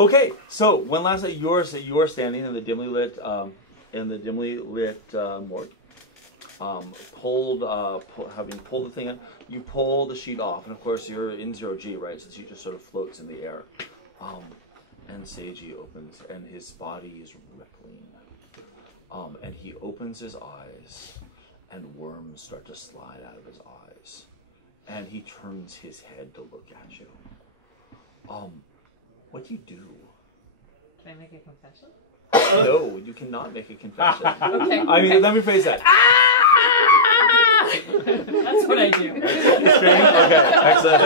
Okay, so one last thing. You're standing in the dimly lit morgue. Having pulled the thing in, you pull the sheet off, and of course you're in 0G, right? So the sheet just sort of floats in the air. And Seiji opens, and his body is rippling. And he opens his eyes, and worms start to slide out of his eyes. And he turns his head to look at you. What do you do? Can I make a confession? No, you cannot make a confession. Okay. I mean, let me phrase that. That's what I do. Okay, excellent.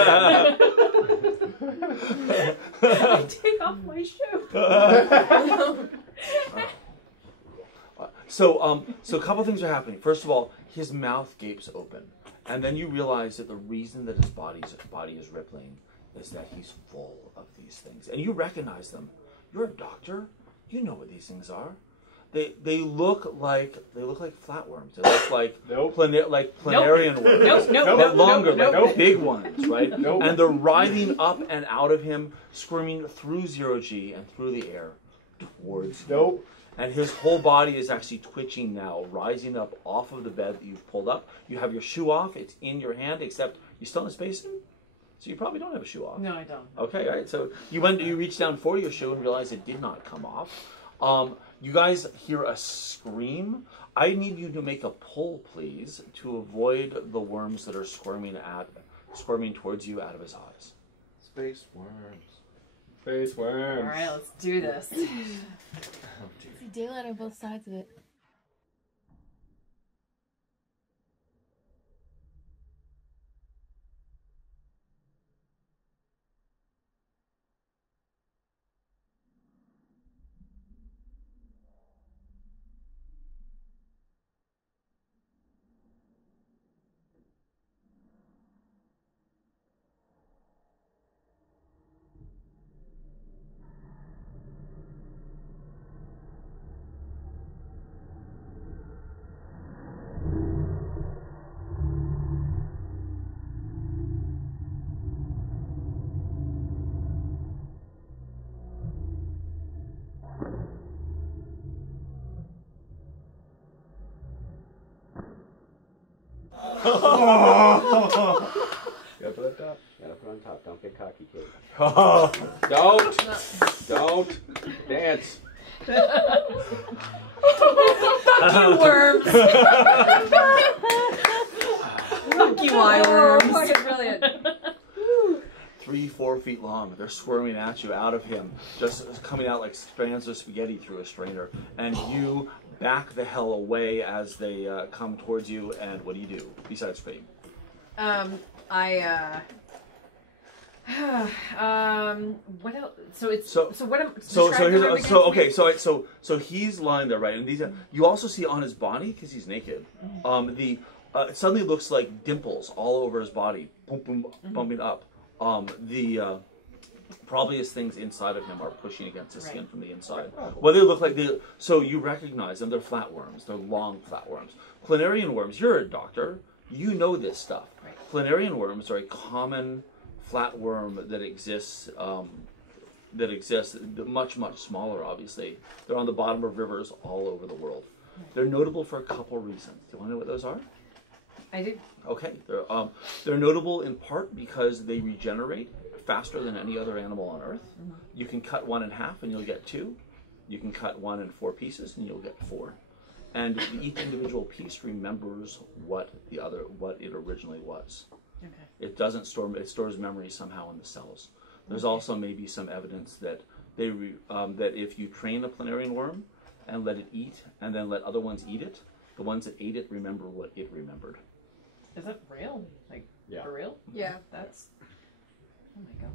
I take off my shoe. So a couple things are happening. First of all, his mouth gapes open, and then you realize that the reason that his body is rippling is that he's full of these things, and you recognize them. You're a doctor. You know what these things are. They look like flatworms. They look like planarian worms. But longer, like big ones, right? And they're writhing up and out of him, squirming through 0G and through the air towards you. And his whole body is actually twitching now, rising up off of the bed that you've pulled up. You have your shoe off. It's in your hand, except you're still in a spacesuit. So you probably don't have a shoe off. No, I don't. Okay, all right. So you reached down for your shoe and realized it did not come off. You guys hear a scream. I need you to make a pull, please, to avoid the worms that are squirming towards you out of his eyes. Space worms. Space worms. All right, let's do this. See daylight on both sides of it. Gotta put on top. Gotta put on top. Don't get cocky, kid. Don't dance. Worms. Monkey wire worms. Fucking brilliant. 3-4 feet long. They're squirming at you out of him, just coming out like strands of spaghetti through a strainer. And you back the hell away as they come towards you. And what do you do besides scream? What else? So it's so he's lying there, right? And these you also see on his body, because he's naked. It suddenly looks like dimples all over his body, bumping up. Probably as things inside of him are pushing against his skin from the inside. What they look like, so you recognize them. They're flatworms. They're long flatworms. Planarian worms. You're a doctor. You know this stuff. Right. Planarian worms are a common flatworm that exists. Much smaller. Obviously, they're on the bottom of rivers all over the world. They're notable for a couple reasons. Do you want to know what those are? I do. Okay, they're notable in part because they regenerate faster than any other animal on Earth. You can cut one in half and you'll get 2. You can cut one in 4 pieces and you'll get 4. And each individual piece remembers what it originally was. Okay. It doesn't store. It stores memory somehow in the cells. There's also maybe some evidence that that if you train a planarian worm and let it eat and then let other ones eat it, the ones that ate it remember what it remembered. Is that real? Like, for real? Yeah. That's... Oh my god.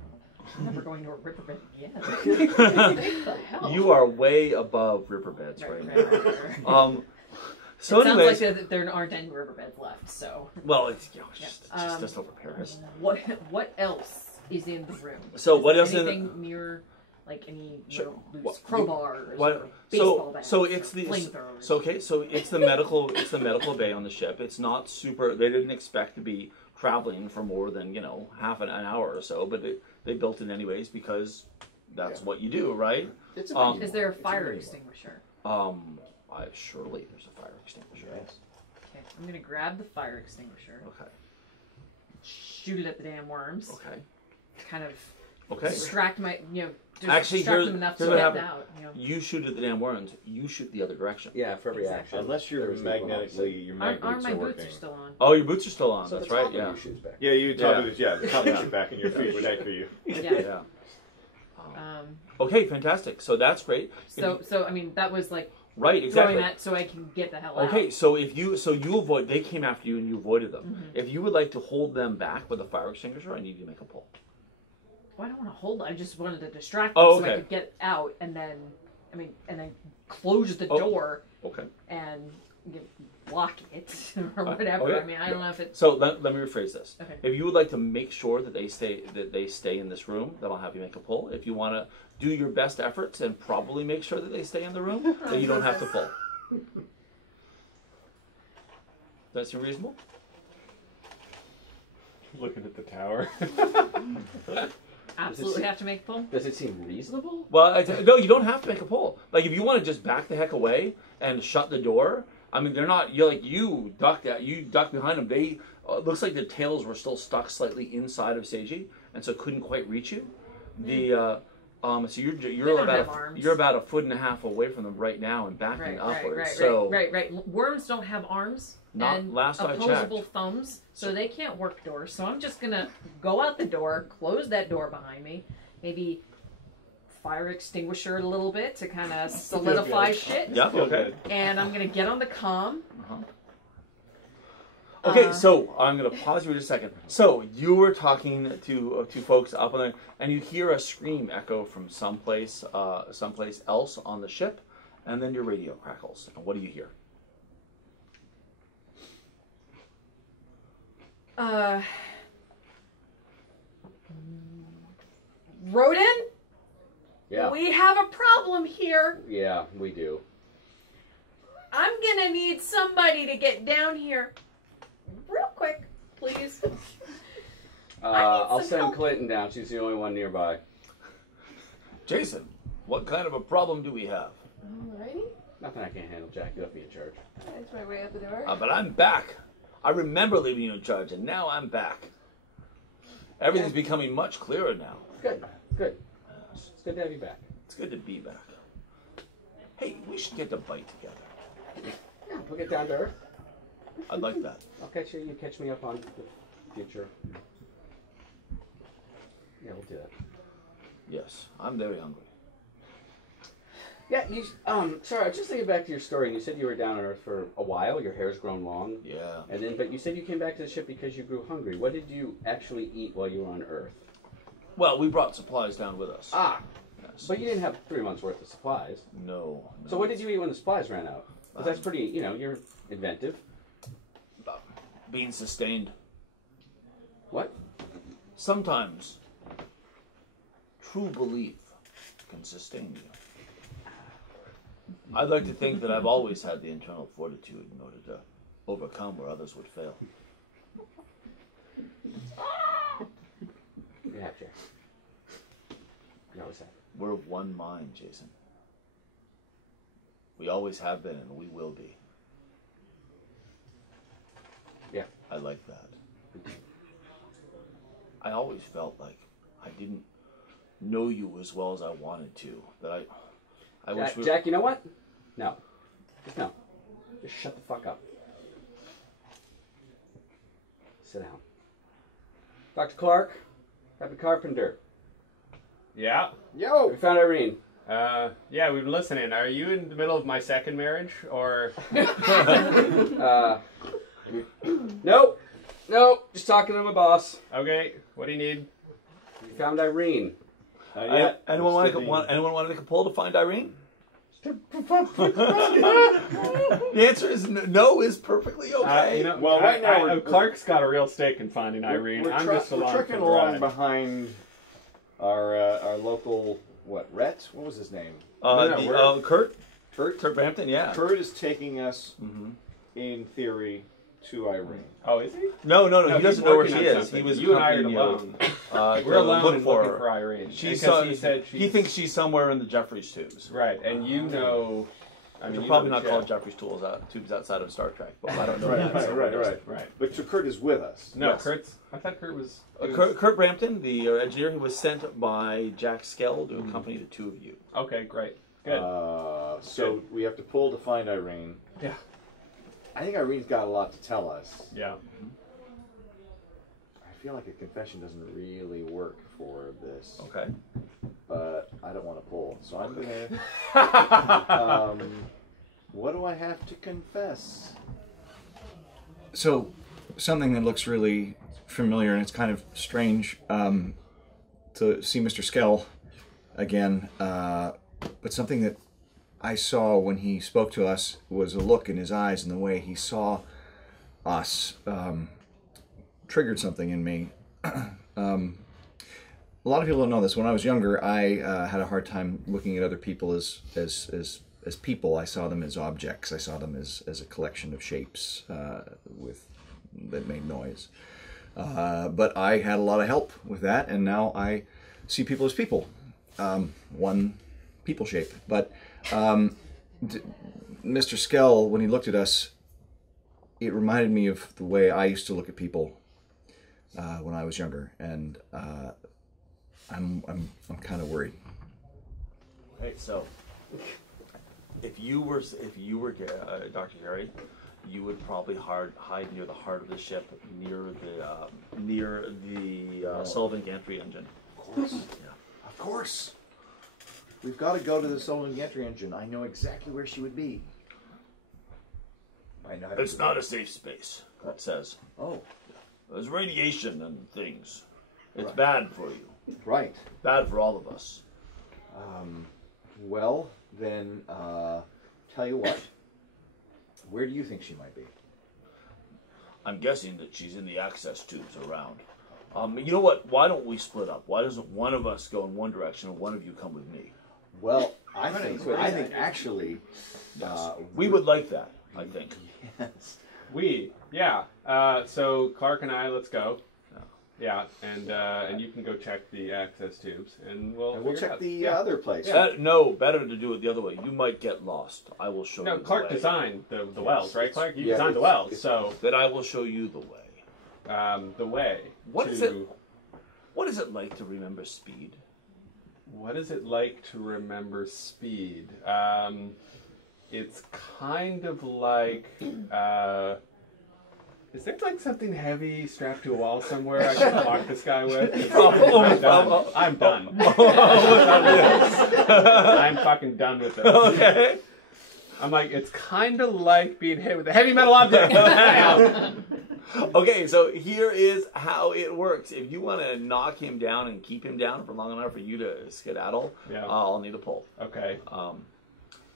I'm never going to a riverbed again. What the hell? You are way above riverbeds right now. So it anyways, sounds like there aren't any riverbeds left, so... Well, it's just over Paris. What else is in the room? So what else anything near... Like any loose crowbars, or so baseball bats, it's the flamethrowers. So it's the medical bay on the ship. It's not super. They didn't expect to be traveling for more than half an hour or so, but they built it anyways because that's what you do, right? It's a Is there a fire extinguisher? Surely there's a fire extinguisher. Yes. Okay, I'm gonna grab the fire extinguisher. Okay. Shoot it at the damn worms. Okay. Kind of Okay. distract my, just Actually, distract here's- them enough here's to what get happened. out. You shoot at the damn worms. You shoot the other direction. Yeah, for every Exactly. action. Unless you're There is no magnetically, your magnets Aren't my are boots working. are still on? Oh, your boots are still on. So That's the right. top of Yeah. you shoots back. Yeah, you top of it. Yeah, the top Yeah. of your back and your feet would anchor you. Yeah. Yeah. Okay, fantastic. So that's great. So I mean, that was like Right, exactly. throwing that so I can get the hell out. Okay, so you avoid. They came after you and you avoided them. Mm-hmm. If you would like to hold them back with a fire extinguisher, I need you to make a pull. Well, I don't want to hold it. I just wanted to distract them Oh, so I okay. could get out, and then close the door Okay. and block it or whatever. okay. I mean, I don't know if it's So let me rephrase this. Okay. If you would like to make sure that they stay in this room, then I'll have you make a pull. If you want to do your best efforts and probably make sure that they stay in the room, then you don't have to pull. Does that seem reasonable? Looking at the tower. absolutely have to make a pull. Does it seem reasonable? Well, no, you don't have to make a pull. Like if you want to just back the heck away and shut the door. I mean, they're not. You ducked behind them. They looks like the tails were still stuck slightly inside of Seiji, and so couldn't quite reach you. So you're about a foot and a half away from them right now and backing upwards. Right. Worms don't have arms Not and last I opposable checked. thumbs, so they can't work doors. So I'm just gonna go out the door, close that door behind me, maybe fire extinguisher it a little bit to kind of solidify shit. Yep. Okay. And I'm gonna get on the comm. Okay, so I'm going to pause you for just a second. So you were talking to folks up on there, and you hear a scream echo from someplace else on the ship, and then your radio crackles. And what do you hear? Rodin? Yeah. We have a problem here. Yeah, we do. I'm gonna need somebody to get down here real quick, please. I'll some send help. Clinton down. She's the only one nearby. Jason, what kind of a problem do we have? Alrighty. Nothing I can't handle, Jack. You left me in charge. That's my way out the door. But I'm back. I remember leaving you in charge, and now I'm back. Everything's becoming much clearer now. Good. Good. It's good to have you back. It's good to be back. Hey, we should get a bite together. Yeah, we'll get down to earth. I'd like that. I'll catch you. You catch me up on the future. Yeah, we'll do that. Yes, I'm very hungry. Yeah, you. Sorry, I was just thinking back to your story, and you said you were down on Earth for a while. Your hair's grown long. Yeah. And then, but you said you came back to the ship because you grew hungry. What did you actually eat while you were on Earth? Well, we brought supplies down with us. Ah, Yes. but you didn't have 3 months worth of supplies. No. So what did you eat when the supplies ran out? 'Cause that's pretty. You're inventive. Being sustained. What? Sometimes true belief can sustain you. I'd like to think that I've always had the internal fortitude in order to overcome where others would fail. You have, Jack. You always have. We're of one mind, Jason. We always have been and we will be. Yeah. I like that. I always felt like I didn't know you as well as I wanted to. That I wish we Jack, you know what? No. Just no. Just shut the fuck up. Sit down. Dr. Clark, Dr. Carpenter. Yeah. We found Irene. Yeah, we've been listening. Are you in the middle of my second marriage, or? Nope. Just talking to my boss. Okay. What do you need? We found Irene. Yeah. Anyone want to make a poll to find Irene? The answer is no. Is perfectly okay. Well, right now Clark's got a real stake in finding Irene. I'm just along trekking for the along ride. behind our local Rhett? What was his name? Kurt Kurt. Brampton. Yeah. Kurt is taking us, Mm-hmm. in theory, to Irene. Oh, is he? No, he he's doesn't know where she working on is. He something. was You and I are accompanying alone. to We're alone look and for looking her. for Irene. She Because saw, he said he thinks she's somewhere in the Jeffries tubes. Right, and you know... I mean, They're you probably know not the called ship. Jeffries tubes outside of Star Trek, but I don't know. Right. But so Kurt is with us. No, Yes. I thought Kurt was... Kurt Brampton, the engineer, who was sent by Jack Skell to accompany the two of you. Okay, great. Good. So we have to pull to find Irene. Yeah. I think Irene's got a lot to tell us. Yeah. I feel like a confession doesn't really work for this. Okay. But I don't want to pull, so I'm gonna. What do I have to confess? So, something that looks really familiar, and it's kind of strange to see Mr. Skell again, but something that I saw when he spoke to us was a look in his eyes, and the way he saw us triggered something in me. A lot of people don't know this. When I was younger, I had a hard time looking at other people as people. I saw them as objects. I saw them as a collection of shapes that made noise. But I had a lot of help with that, and now I see people as people. One people shape. But Mr. Skell, when he looked at us, it reminded me of the way I used to look at people when I was younger, and I'm kind of worried. Okay, so if you were Dr. Gary, you would probably hide near the heart of the ship, near the Sullivan Gantry engine. Of course. Yeah. Of course. We've got to go to the Sullivan Gantry engine. I know exactly where she would be. I know. It's not a safe space, that says. Oh. There's radiation and things. It's Right. bad for you. Right. Bad for all of us. Well, then, tell you what. Where do you think she might be? I'm guessing that she's in the access tubes around. You know what? Why don't we split up? Why doesn't one of us go in one direction and one of you come with me? Well, I think actually, We would like that, I think. yes. So Clark and I, let's go. Yeah, and you can go check the access tubes, and we'll And we'll figure it check out. the other place. No, better to do it the other way. You might get lost. I will show you No, the Clark way. designed the wells, right, Clark? You Yeah, designed the it's- wells, so That I will show you the way. the way. What to, is it? What is it like to remember speed? What is it like to remember speed? It's kind of like. Is there like something heavy strapped to a wall somewhere I can block this guy with? I'm done. I'm fucking done with this. Okay. I'm like, it's kind of like being hit with a heavy metal object. Okay, so here is how it works. If you want to knock him down and keep him down for long enough for you to skedaddle, Yeah. I'll need a pull. Okay.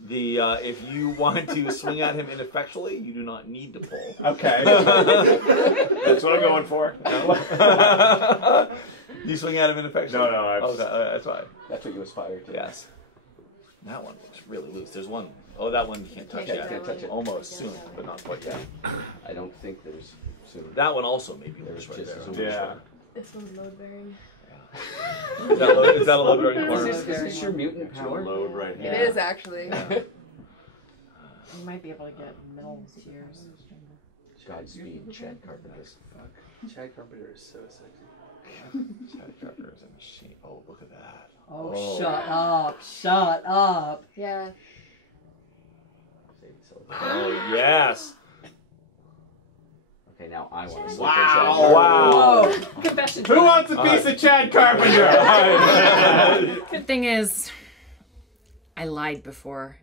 If you want to swing at him ineffectually, you do not need to pull. Okay. That's what I'm going for. You swing at him ineffectually? No, Okay, that's fine. That's what you aspire to. Yes. That one looks really loose. There's one. Oh, that one you can't touch Yeah, yet. can't touch it. Almost soon, but not quite yet. I don't think there's soon. That one also maybe There's loose right just there. Yeah. This one's load bearing. Is that a load bearing corner? Is this your mutant power? Load right It is actually. You might be able to get mill tears. Godspeed, Chad Carpenter. Chad Carpenter is so sexy. Chad Carpenter is a machine. Oh, look at that. Oh, shut up. Shut up. Yeah. Oh, yes. Okay, now I want to sleep Wow. Wow. Whoa. Confession Who time. wants a piece of Chad Carpenter? Good thing is, I lied before.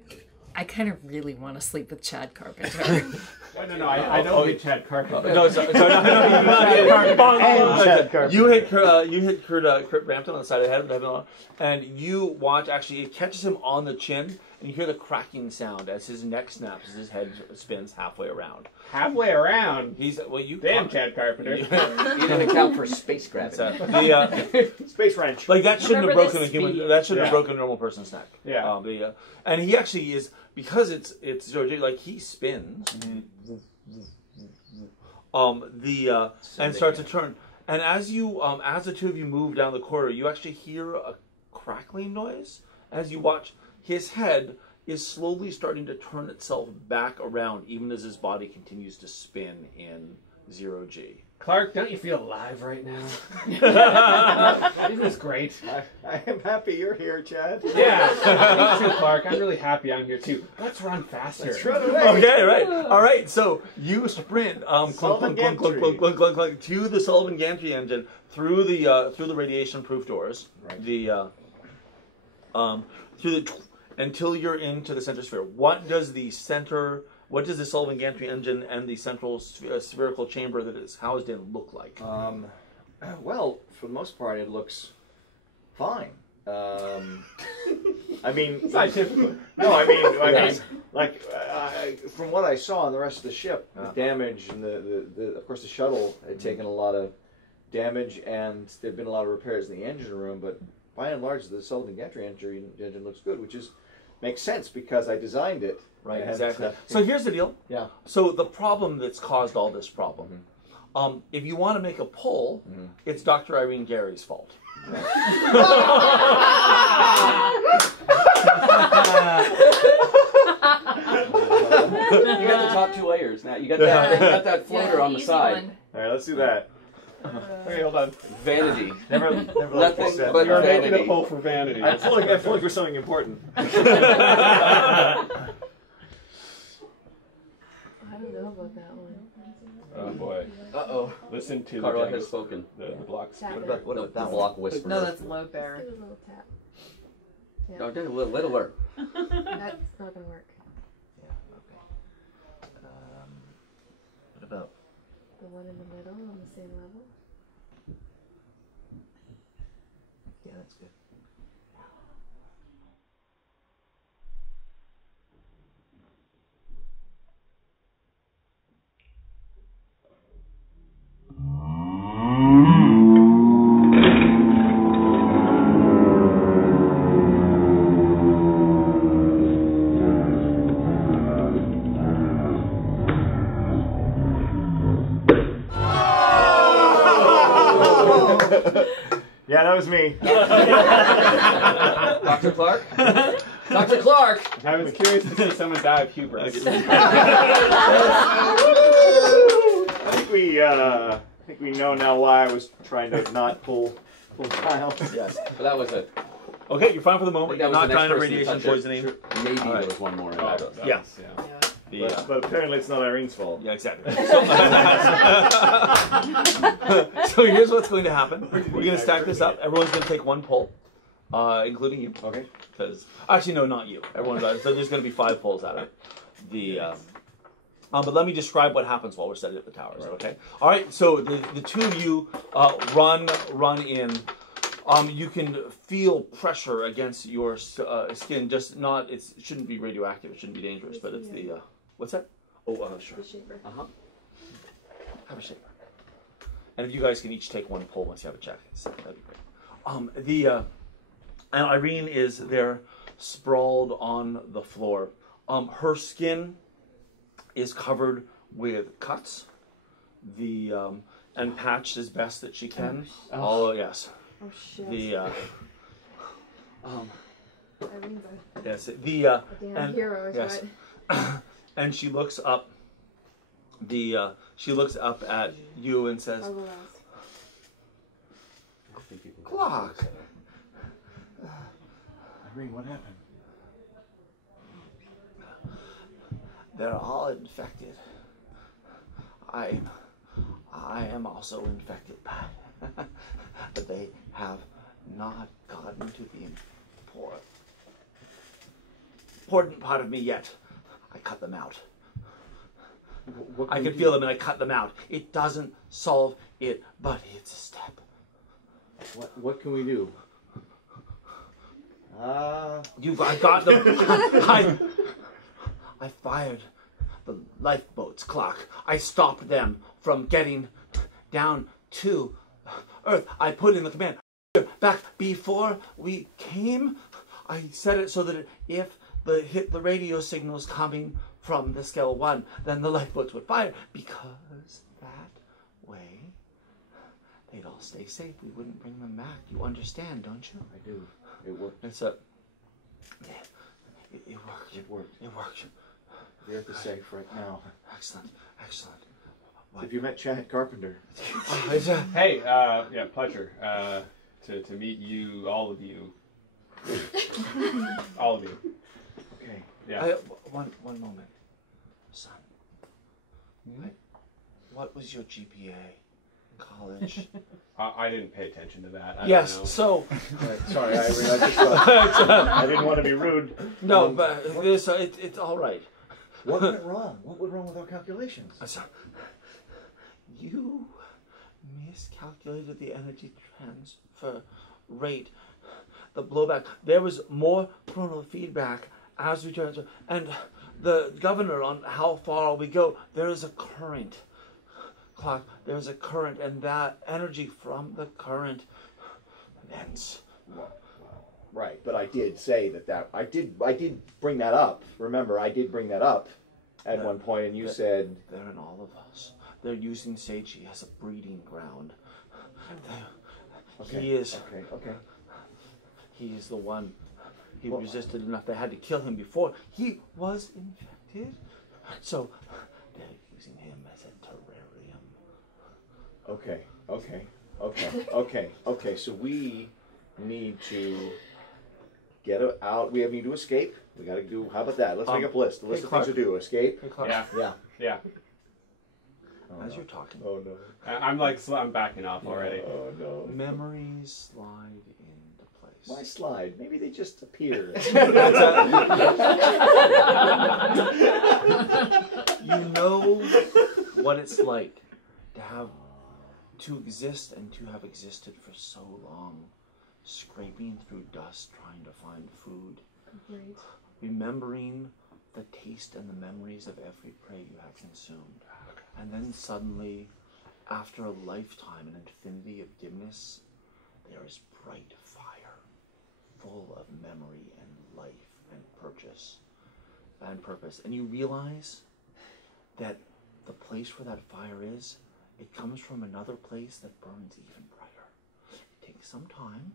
I kind of really want to sleep with Chad Carpenter. No, I don't get Chad Carpenter. No, sorry, no, you hit Kurt Brampton on the side of the head, and you watch. Actually, it catches him on the chin, and you hear the cracking sound as his neck snaps, as his head spins halfway around. Halfway around. You Damn, Chad Carpenter. You didn't account for space gravity. Space wrench. Like that shouldn't Remember have broken a this human. speed. That shouldn't have Yeah. broken a normal person's neck. Yeah. And he actually is, because it's George, like he spins. and start to turn. And as you, as the two of you move down the corridor, you actually hear a crackling noise. As you watch, his head is slowly starting to turn itself back around, even as his body continues to spin in 0G. Clark, don't you feel alive right now? Isn't this great? I am happy you're here, Chad. Yeah, me too, Clark. I'm really happy I'm here too. Let's run faster. Let's run away. Okay, right. All right, so you sprint clunk, Sullivan clunk, clunk, clunk, clunk, clunk, clunk, to the Sullivan Gantry engine through the radiation-proof doors. Right. Until you're into the center sphere. What does the Sullivan Gantry engine and the central spherical chamber that is housed in look like? Well, for the most part, it looks fine. I mean, Scientifically. no, I mean, from what I saw on the rest of the ship, the damage and the of course the shuttle had taken a lot of damage, and there'd been a lot of repairs in the engine room. But by and large, the Sullivan Gantry engine looks good, which makes sense because I designed it. Right, And, exactly. So here's the deal. Yeah. So the problem that's caused all this problem, if you want to make a pull, it's Dr. Irene Gary's fault. You got the top 2 layers now. You got that floater on the easy side. one. All right, let's do that. Okay, hold on. Vanity. Never let Nothing this but You're making vanity. a pull for vanity. I feel like we're something important. I don't know about that one. Oh boy. Uh-oh. Listen to Karla the has spoken. The blocks. Tap What it. about the block whisperer? No, that's load bearer. Just do a little tap. Yeah. No, just a littler. That's not gonna work. Yeah, okay. What about? The one in the middle on the same level. Yeah, that's good. Yeah, that was me. Dr. Clark? Dr. Clark! I was curious to see someone die of hubris. I think we know now why I was trying to not pull Kyle. Yes, but that was it. Okay, you're fine for the moment. That You're was not the next dying of person to radiation touch it. poisoning. Maybe All right. there was one more in Oh, that. that Yeah. was- But apparently it's not Irene's fault. Yeah, exactly. So here's what's going to happen. We're going to stack this up. Everyone's going to take one pull, including you. Okay. Because actually, no, not you. Everyone's so there's going to be 5 pulls out of it. But let me describe what happens while we're setting up the towers. Okay. All right. So the two of you run in. You can feel pressure against your skin. Just not. It shouldn't be radioactive. It shouldn't be dangerous. But it's the. What's that? Oh, sure. The shaper. Have a shaper. And if you guys can each take one pull once you have a check, that'd be great. And Irene is there, sprawled on the floor. Her skin is covered with cuts, and patched as best that she can. Oh yes. Oh shit. Irene's Yes. a damn hero is yes. what. And she looks up. She looks up at you and says, I will ask. "Clock." Irene, what happened? They're all infected. I am also infected, but they have not gotten to the important part of me yet. I cut them out. I can feel them and I cut them out. It doesn't solve it, but it's a step. What can we do? I got them. I fired the lifeboats, Clock. I stopped them from getting down to Earth. I put in the command. Back before we came, I set it so that if hit the radio signals coming from the Skell 1, then the lifeboats would fire, because that way they'd all stay safe. We wouldn't bring them back. You understand, don't you? I do. It worked. It's a... It worked. It worked. It worked. The Earth is safe right now. Excellent. Excellent. Have you met Chad Carpenter? Hey, yeah, pleasure to meet you, all of you. All of you. Okay. Yeah. One moment. Son. What was your GPA in college? I didn't pay attention to that. I Yes, don't know. so... Sorry, I just I didn't want to be rude. No, but it's all right. What went wrong? What went wrong with our calculations? You miscalculated the energy transfer rate, the blowback. There was more chronal feedback as we transfer, and the governor on how far we go. There is a current, clock. There's a current, and that energy from the current ends. Right, but I did say that I did bring that up. Remember, I did bring that up at one point, and you said they're in all of us. They're using Seiji as a breeding ground. Okay. He is. Okay. He is the one. He resisted enough. They had to kill him before he was infected. So they're using him as a terrarium. Okay. So we need to get out. We need to escape. We got to do. How about that? Let's make up a list. The list of things to do. Escape. Yeah. As you're talking. Oh no. I'm backing off already. Oh no. Memories slide into place. Why slide? Maybe they just appear. You know what it's like to exist and to have existed for so long, scraping through dust trying to find food, remembering the taste and the memories of every prey you have consumed. And then suddenly, after a lifetime, an infinity of dimness, there is bright fire, full of memory and life and purpose. And you realize that the place where that fire is, it comes from another place that burns even brighter. It takes some time.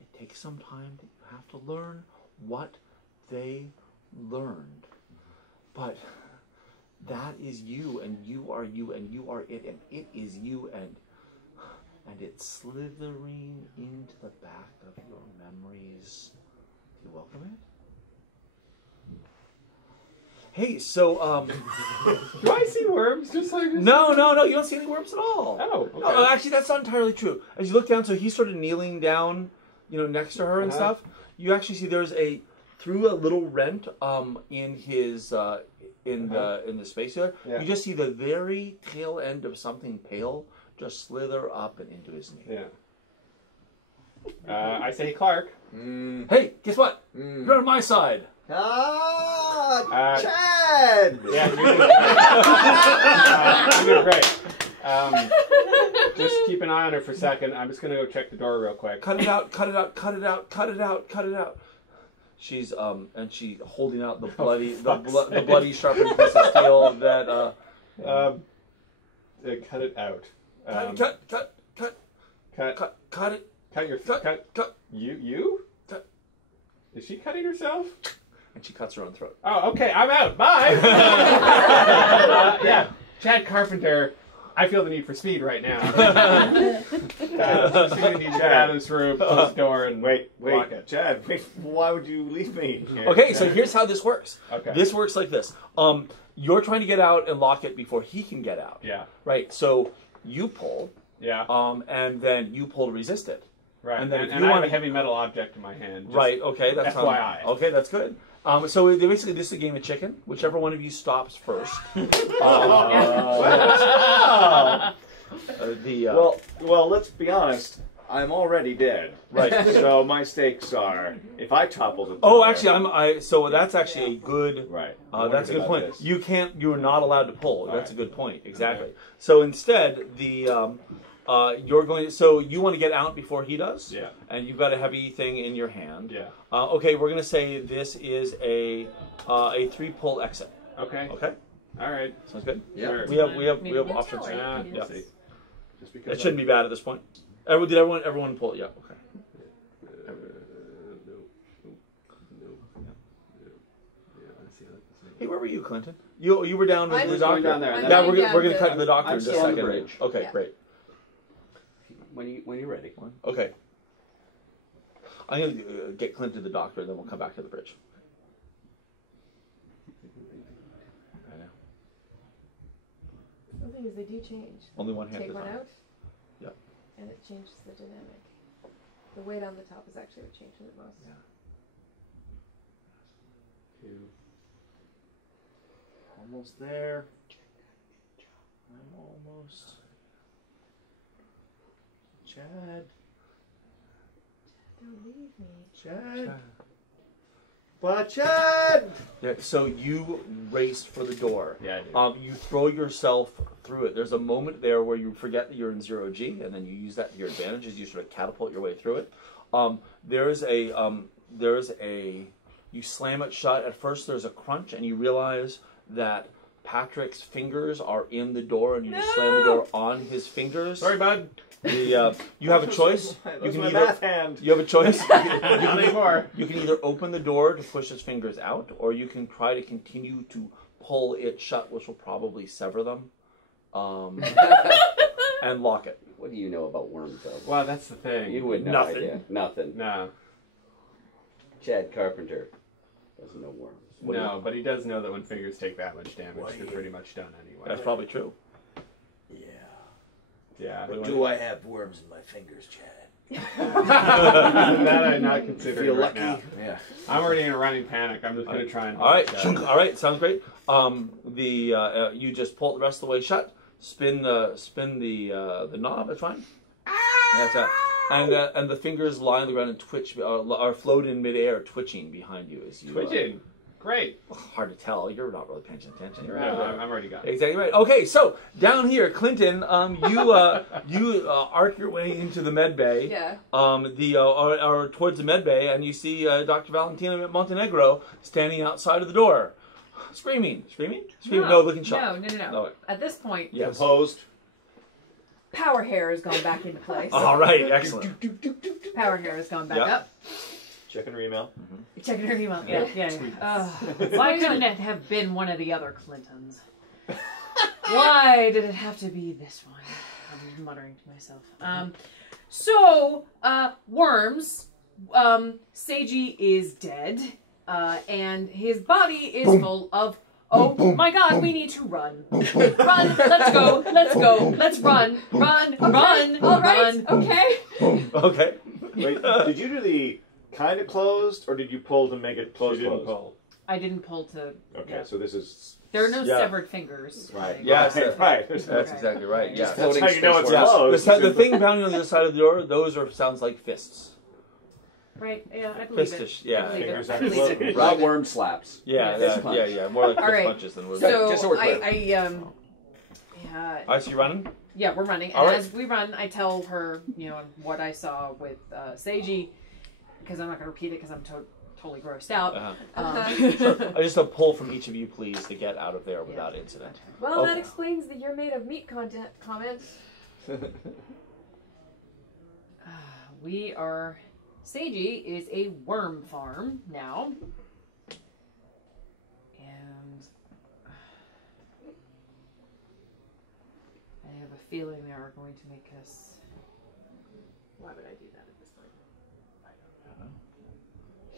It takes some time that you have to learn what they learned. But that is you, and you are you, and you are it, and it is you, and it's slithering into the back of your memories. Do you welcome it? Hey, so, Do I see worms just like this? No, you don't see any worms at all. Oh, okay. No, actually, that's not entirely true. As you look down, so he's sort of kneeling down, next to her and stuff. You actually see there's through a little rent in his in the space there. Yeah. You just see the very tail end of something pale just slither up and into his knee. Yeah. I say Clark. Hey, guess what? You're on my side. Chad! Yeah, you're doing great. Just keep an eye on her for a second. I'm just going to go check the door real quick. Cut it out. She's and she holding out the bloody the bloody sharpened piece of steel that cut it out. Cut it. Cut your cut. You? Cut. Is she cutting herself? And she cuts her own throat. Oh, okay. I'm out. Bye. Yeah, Chad Carpenter. I feel the need for speed right now. She's going to need to get out of this room, close the door, and lock it. Chad, why would you leave me here? Okay, so here's how this works. Okay. This works like this. You're trying to get out and lock it before he can get out. Yeah. Right, so you pull. Yeah. And then you pull to resist it. Right, and then and I have a heavy metal object in my hand. Right, okay, that's FYI. Okay, that's good. So basically, this is a game of chicken. Whichever one of you stops first. Well, let's be honest. I'm already dead. Right. So my stakes are if I topple the door. Oh, actually, so that's actually a good. Right. That's a good point. This. You're not allowed to pull. That's a good point. Exactly. Okay. So instead, you're going to, so you want to get out before he does? Yeah. And you've got a heavy thing in your hand. Yeah. Okay, we're going to say this is a 3-pull exit. Okay. Okay, All right. sounds good. Yeah. Sure. We have Maybe we have we'll options. tell her. Yeah. Yeah. Just because It shouldn't be bad at this point. Did everyone pull it? Yeah. Okay. Hey, where were you, Clinton? You were down with I'm the just going doctor. down there. I'm Yeah, going we're down gonna to- cut to the doctor I'm in just a still on the second. bridge. Okay, Yeah. great. When you're ready. Okay. I'm gonna get Clinton to the doctor, and then we'll come back to the bridge. The thing is, they do change. Only one hand Take is one on. out. Yep. And it changes the dynamic. The weight on the top is actually what changes it most. Yeah. Almost there. I'm almost. Chad. Don't leave me. Chad. But Chad! Yeah, so you race for the door. Yeah, I do. You throw yourself through it. There's a moment there where you forget that you're in 0G, and then you use that to your advantage as you sort of catapult your way through it. There's a, you slam it shut. At first there's a crunch, and you realize that Patrick's fingers are in the door, and you just slam the door on his fingers. Sorry, bud. You have a choice. You can my either, math hand. you have a choice. Not anymore. You can either open the door to push his fingers out, or you can try to continue to pull it shut, which will probably sever them, and lock it. What do you know about worms, though? Well, that's the thing. You would know. Nothing. Idea. Nothing. No. Chad Carpenter doesn't know worms. No, but he does know that when fingers take that much damage, they're pretty much done anyway. That's probably true. Yeah. Yeah. But do I have worms in my fingers, Chad? That I'm not considering Feel right lucky? now. Yeah. I'm already in a running panic. I'm just going to try and. All right, hold it shut. all right, sounds great. You just pull it the rest of the way shut. Spin the knob. That's fine. That's it. And the fingers lie on the ground and twitch, or float in midair, twitching behind you as you. Twitching. Great. Hard to tell. You're not really paying attention. You're No, I'm already gone. Exactly right. Okay, so down here, Clinton, you arc your way into the med bay. Yeah. Or towards the med bay, and you see Dr. Valentina Montenegro standing outside of the door, screaming. No, looking shocked. No. No. At this point, Yes. Composed. power hair has gone back into place. All right, excellent. Power hair has gone back Yep. up. Checking her email. Checking her email. Yeah. Why couldn't it have been one of the other Clintons? Why did it have to be this one? I'm muttering to myself. Worms. Seiji is dead, and his body is full of. Oh my God! We need to run. Run! Let's go! Let's go! Let's run! Run! Run! All right. Run! Okay. Okay. Wait, did you do the kind of closed, or did you pull to make it close? She didn't closed? pull. I didn't pull to. Okay, Yeah. so this is There are no Yeah. severed fingers. right. Yes, right. That's Okay. exactly right. Just Yes. floating That's how you know space it's worms. closed. The thing pounding on the other side of the door, those sounds like fists. Right? Yeah, I believe Fistish. it. Yeah. I believe Fingers it. I actually believe it. closed. Raw worm slaps. Yeah, Fist yeah, punch. yeah. More like All fist right. punches than wood. So Just so we're clear. yeah, All right, so you running? yeah, we're running, All and right. as we run, I tell her, what I saw with Seiji, because I'm not going to repeat it because I'm totally grossed out. Uh-huh. I just a pull from each of you, please, to get out of there without incident. Well, Okay. that explains the "you're made of meat" comment. We are. Seiji is a worm farm now, and I have a feeling they are going to make us. Why would I do that at this point?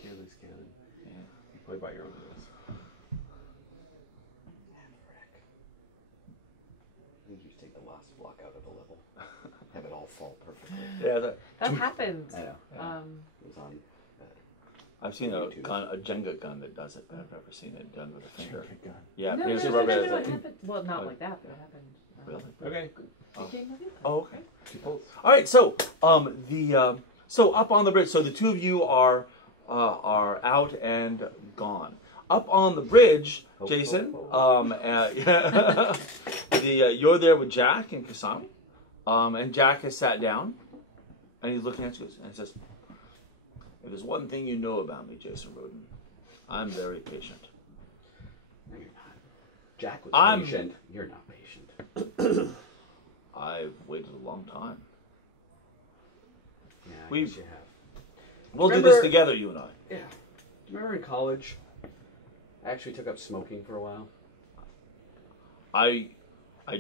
Kaylee's canon. Yeah. You play by your own rules. You just take the last block out of the level. Have it all fall perfectly. Yeah, That happened. I know. It was on. I've seen a YouTube. gun, a Jenga gun that does it, but I've never seen it done with a finger. Jenga gun. Yeah, No, here's no, a no, rubber. no, that's no, like- it happened. Well, not like that, but it happened. Really? Okay. Oh, okay. All right. So, so up on the bridge. So the two of you are out and gone. Up on the bridge, Jason. You're there with Jack and Kasami, and Jack has sat down, and he's looking at you and says, "If there's one thing you know about me, Jason Roden, I'm very patient." No, you're not. Jack was I'm- patient. You're not patient. I've waited a long time. Yeah, I We- guess you have. We'll do Remember- this together, you and I. Yeah. Remember in college, I actually took up smoking for a while. I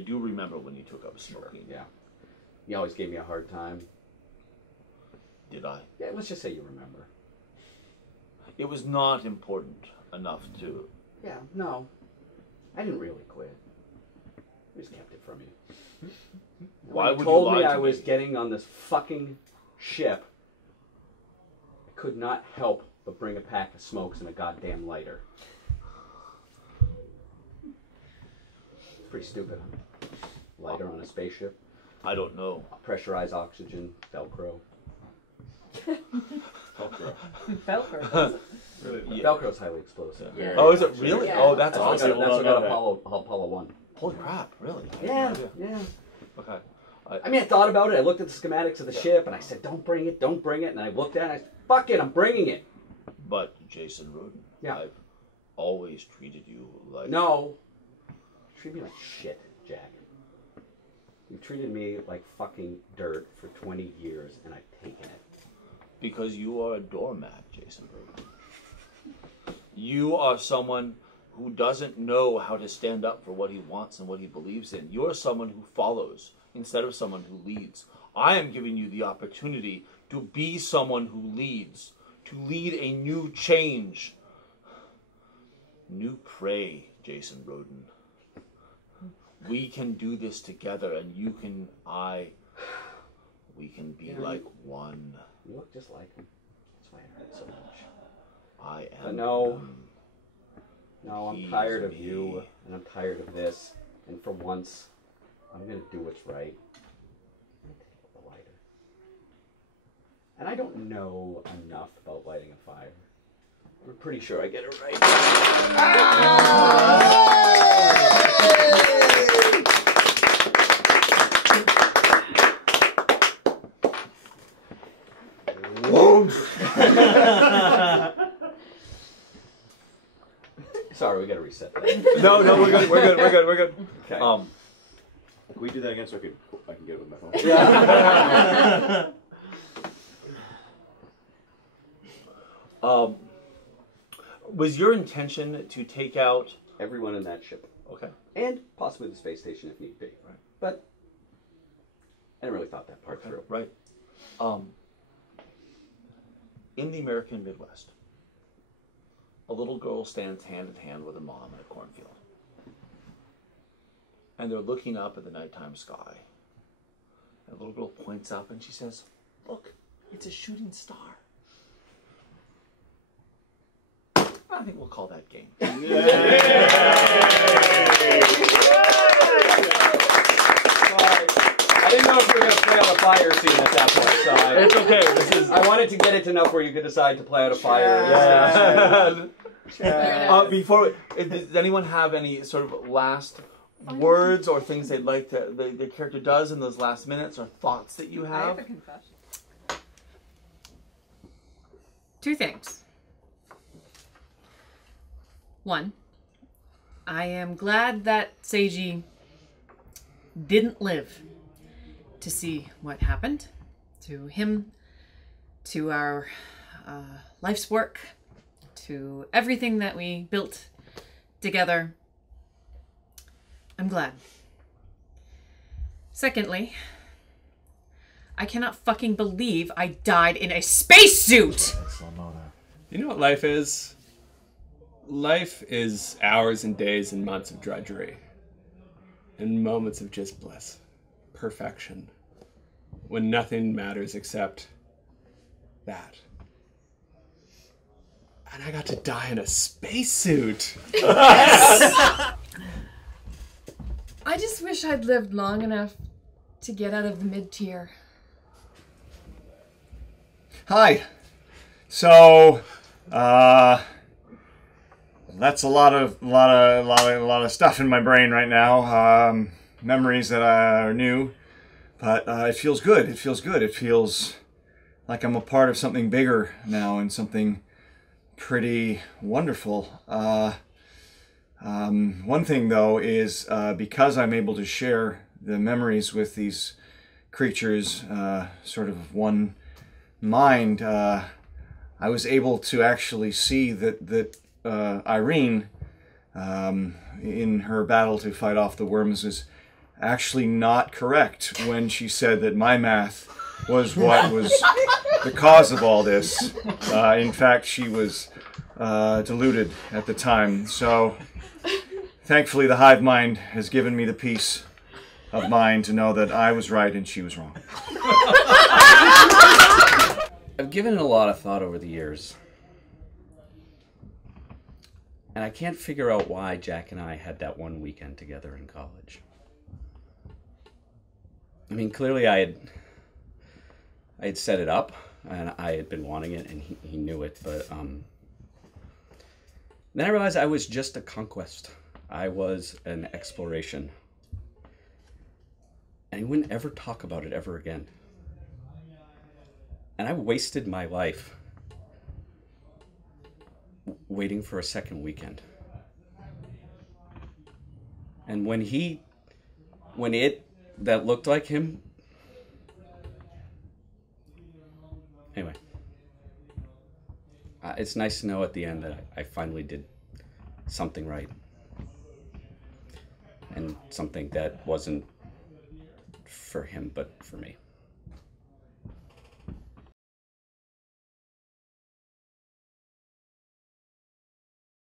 do remember when you took up smoking. Yeah. You always gave me a hard time. Did I? Yeah, let's just say you remember. It was not important enough to. Yeah, no. I didn't really quit. I just kept it from you. Why When would you told lie me to I me? was getting on this fucking ship, I could not help but bring a pack of smokes and a goddamn lighter. Pretty stupid, huh? Lighter on a spaceship, I don't know. pressurized oxygen, Velcro. Velcro. Velcro. Really? Yeah. Velcro's highly explosive. Very Oh, is it much. really? Yeah. Oh, that's That's what awesome. got, that's what got Apollo 1. Holy crap! Really? I had no Yeah, idea. yeah. Okay. I mean, I thought about it. I looked at the schematics of the ship, and I said, "Don't bring it, don't bring it." And I looked at it, and I said, "Fuck it, I'm bringing it." But Jason Roden, Yeah. I've always treated you like. No, you treat me like shit, Jack. You've treated me like fucking dirt for 20 years, and I've taken it. Because you are a doormat, Jason Roden. You are someone who doesn't know how to stand up for what he wants and what he believes in. You're someone who follows instead of someone who leads. I am giving you the opportunity to be someone who leads, to lead a new change. New prey, Jason Roden. We can do this together, and you can, we can be Yeah. like one. You look just like him. That's why it hurts so much. I am. But no. them. No, I'm He's tired of me. you, and I'm tired of this. And for once, I'm gonna do what's right. I'm gonna take the lighter. And I don't know enough about lighting a fire. I'm pretty sure I get it right. Sorry, we gotta reset that. No, we're good. We're good. Okay. Can we do that again so I can get it with my phone? Was your intention to take out? Everyone in that ship. Okay. And possibly the space station if need be. Right. But I never really thought that part through. Right. In the American Midwest, a little girl stands hand in hand with her mom in a cornfield. And they're looking up at the nighttime sky. And the little girl points up and she says, "Look, it's a shooting star." I think we'll call that game. I didn't know if you were going to play out a fire scene at that point, so It's okay. This is. I wanted to get it enough where you could decide to play out a fire. Yeah. Before, does anyone have any sort of last words or things they'd like to the character does in those last minutes, or thoughts that you I have have? a confession. Two things. One, I am glad that Seiji didn't live to see what happened to him, to our life's work, to everything that we built together. I'm glad. Secondly, I cannot fucking believe I died in a spacesuit! You know what life is? Life is hours and days and months of drudgery. And moments of just bliss. Perfection. When nothing matters except that. And I got to die in a spacesuit. I just wish I'd lived long enough to get out of the mid-tier. Hi. So, that's a lot of stuff in my brain right now. Memories that are new, but it feels good. It feels good. It feels like I'm a part of something bigger now and something pretty wonderful. One thing, though, is because I'm able to share the memories with these creatures, sort of one mind, I was able to actually see that Irene, in her battle to fight off the worms, is actually not correct when she said that my math was what was the cause of all this. In fact, she was deluded at the time. So thankfully the hive mind has given me the peace of mind to know that I was right and she was wrong. I've given it a lot of thought over the years. And I can't figure out why Jack and I had that one weekend together in college. I mean, clearly I had set it up, and I had been wanting it, and he knew it, but then I realized I was just a conquest. I was an exploration. And he wouldn't ever talk about it ever again. And I wasted my life waiting for a second weekend. And when it that looked like him, anyway, it's nice to know at the end that I finally did something right, and something that wasn't for him but for me.